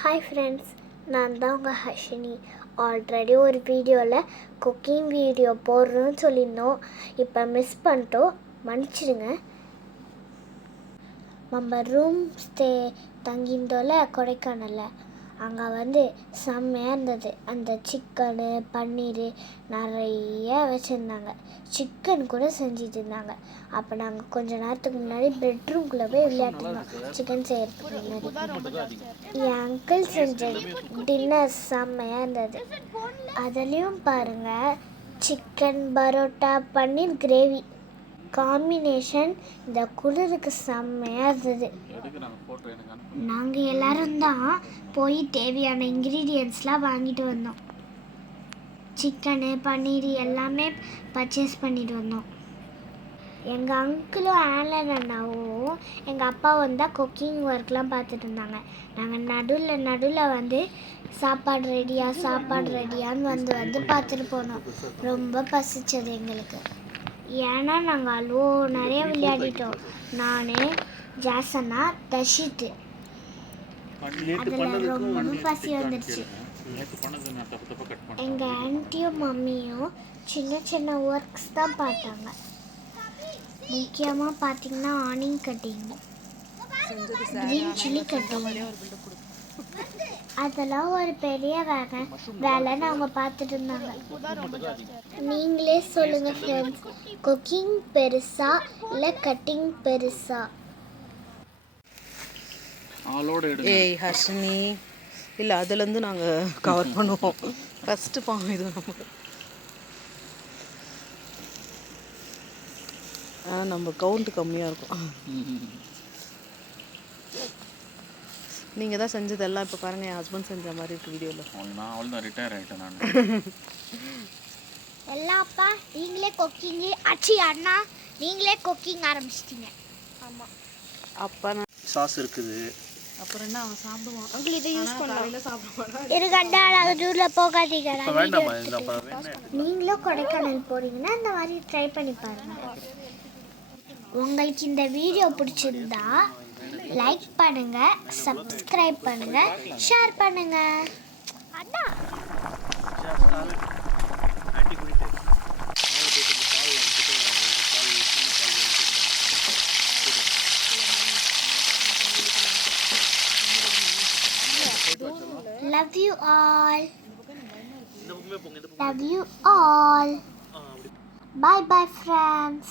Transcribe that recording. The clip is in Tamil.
ஹாய் ஃப்ரெண்ட்ஸ், நான் தான் உங்கள் ஹர்ஷினி. ஆல்ரெடி ஒரு வீடியோவில் குக்கிங் வீடியோ போடுறோன்னு சொல்லியிருந்தோம். இப்போ மிஸ் பண்ணிட்டோம், மன்னிச்சிடுங்க. நம்ம ரூம் ஸ்டே தங்கியிருந்தோம்ல கொடைக்கானலில், அங்கே செம்மையாக இருந்தது. அந்த சிக்கனு பன்னீர் நிறைய வச்சுருந்தாங்க. சிக்கன் கூட செஞ்சுட்டு இருந்தாங்க. அப்போ நாங்கள் கொஞ்ச நேரத்துக்கு முன்னாடி பெட்ரூம்குள்ளே போய் விளையாட்டுருந்தோம். சிக்கன் செய்கிறதுக்கு முன்னாடி என் அங்கிள் செஞ்ச டின்னர் செம்மையாக இருந்தது. அதுலேயும் பாருங்கள், சிக்கன் பரோட்டா பன்னீர் கிரேவி காம்பினேஷன் இந்த குளிருக்கு செம்மையாக இருந்தது. நாங்கள் எல்லோரும் தான் போய் தேவையான இன்க்ரீடியன்ட்ஸ்லாம் வாங்கிட்டு வந்தோம். சிக்கனு பன்னீர் எல்லாமே பர்ச்சேஸ் பண்ணிட்டு வந்தோம். எங்கள் அங்கிளும் ஆலன் அண்ணாவும் எங்கள் அப்பாவும் தான் குக்கிங் ஒர்க்லாம் பார்த்துட்டு இருந்தாங்க. நாங்கள் நடுவில் சாப்பாடு ரெடியான்னு வந்து பார்த்துட்டு போனோம். ரொம்ப பசிச்சது எங்களுக்கு. ஏன்னா நாங்கள் அவ்வளோ நிறைய விளையாடிட்டோம். நான், ஜாசனா, தஷித்து. அதில் ரொம்ப பசி வந்துடுச்சு. எங்கள் ஆன்ட்டியும் மம்மியும் சின்ன சின்ன ஒர்க்ஸ் தான் பார்த்தாங்க. முக்கியமாக பார்த்தீங்கன்னா onion cutting, green chilli cutting, அதெல்லாம் ஒரு பெரிய வேலைன்னு அவங்க பார்த்துட்டு இருந்தாங்க. நீங்களே சொல்லுங்கள் ஃப்ரெண்ட்ஸ், குக்கிங் பெருசா இல்லை கட்டிங் பெருசா? ஏய் ஹர்ஷினி, இல்லை அதுலேருந்து நாங்கள் கவர் பண்ணுவோம். ஃபஸ்ட்டு பாவம் இது நம்ம கவுண்ட் கம்மியாக இருக்கும். நீங்கள் தான் செஞ்சதெல்லாம் இப்போ பாருங்கள், என் ஹஸ்பண்ட் செஞ்ச மாதிரி இருக்குது வீடியோவில். நான் அவள் தான் ரிட்டையர் ஆகிட்டேன். நான் எல்லாம் அப்பா நீங்களே குக்கிங்கு ஆச்சு. அண்ணா நீங்களே குக்கிங் ஆரம்பிச்சிட்டிங்க. ஆமாம் அப்பா நான் சாஸ் இருக்குது. அப்புறம் என்ன அவன் சாப்பிடுவான். உங்களுக்கு யூஸ் காலையில் சாப்பிட மாட்டான். இருக்கண்டா தூரில் போகாதீங்க. வேண்டாம், நீங்களும் கொடைக்கானல் போறீங்கன்னா இந்த மாதிரி ட்ரை பண்ணி பாருங்கள். உங்களுக்கு இந்த வீடியோ பிடிச்சிருந்தா லைக் பண்ணுங்க, சப்ஸ்கிரைப் பண்ணுங்க, ஷேர் பண்ணுங்க. அண்ணா love you all. Love you all. Bye bye friends.